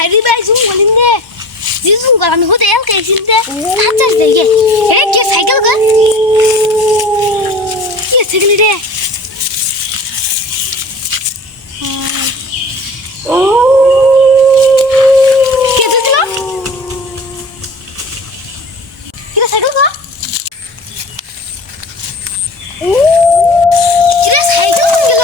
হাইরি ভাই জুম বলিন দে জিজুম গলামি হতে এল কাইছিন দে হাতাস দে এ কে সাইকেল গা কি সাইকেল রে কে দিল কি সাইকেল গা কিরে সাইকেল গেল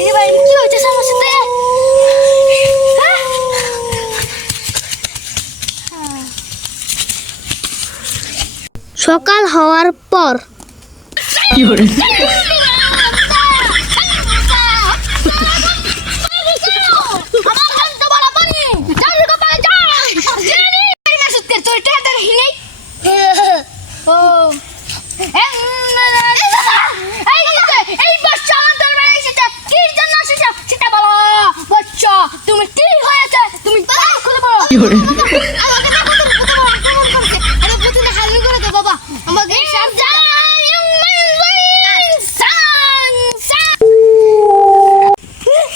এই ভাই কি হইছে সমস্যাতে সকাল হওয়ার পর কি হলো তুমি কি হয়েছে তুমি খুলে বলো আরে বুঝলে হালু করে দে বাবা আমাকে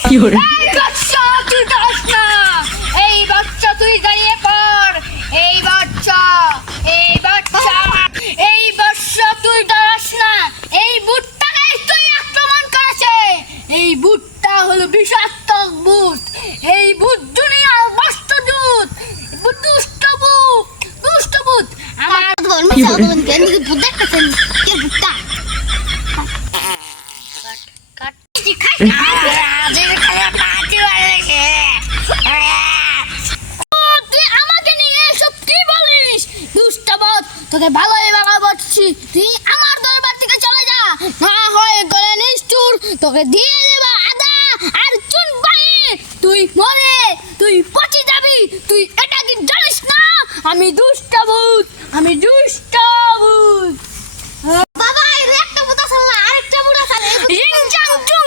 কি হলো বাচ্চা তুই দাঁড়াস না এই বাচ্চা তুই দাঁড়িয়ে পড় এই বাচ্চা তুই দাঁড়াস না এই বুটটাকে তুই আক্রমণ করেছে এই বুটটা হলো বিষাক্ত বুট এই বুট দুনিয়ার বাস্তুদূত দুষ্ট বুট আমার ধর্মে সাধন কেন বুট দেখতেছেন কে বুটটা কাট খাই আজে খায়া পাটি বলেছে তুই আমাকে নিয়ে সব কি বলিস দুষ্ট বুট তোকে ভালোই বলছি তুই আমার দরবার থেকে চলে যা না হয় গলে নিষ্ঠুর তোকে দিয়ে দেব আদা আর চুন বানিয়ে তুই মরে তুই পচে যাবি তুই এটা কি জানিস না আমি দুষ্ট ভূত বাবা এর একটা ভূত আছে না আরেকটা ভূত আছে রিং চাং চুং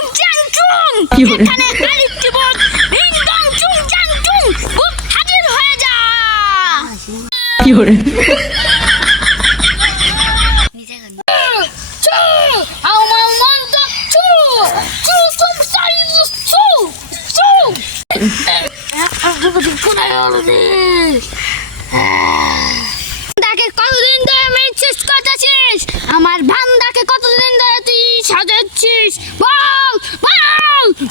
এখানে আরেকটি ভূত রিং চাং চুং ভূত হাজির হয়ে যা কি হলো কতদিন ধরে মেরেছিস করতেছিস আমার ভান্ডাকে কতদিন ধরে তুই সাজাচ্ছিস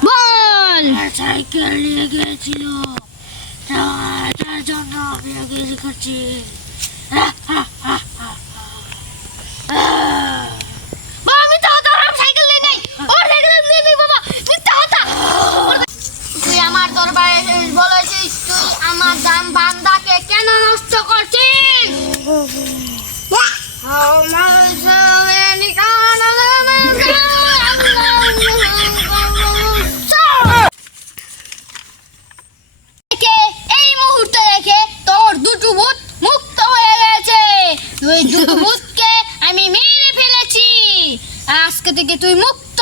বল সাইকেল নিয়ে গিয়েছিল তার জন্য আমি আগে করছি তুই আমার দরবারে বলেছিস তুই আমার দাম বান্দাকে কেন নষ্ট করছিস এই মুহূর্তে দেখে তোর দুটো ভূত মুক্ত হয়ে গেছে তুই দুটো ভূতকে আমি মেরে ফেলেছি আজকে থেকে তুই মুক্ত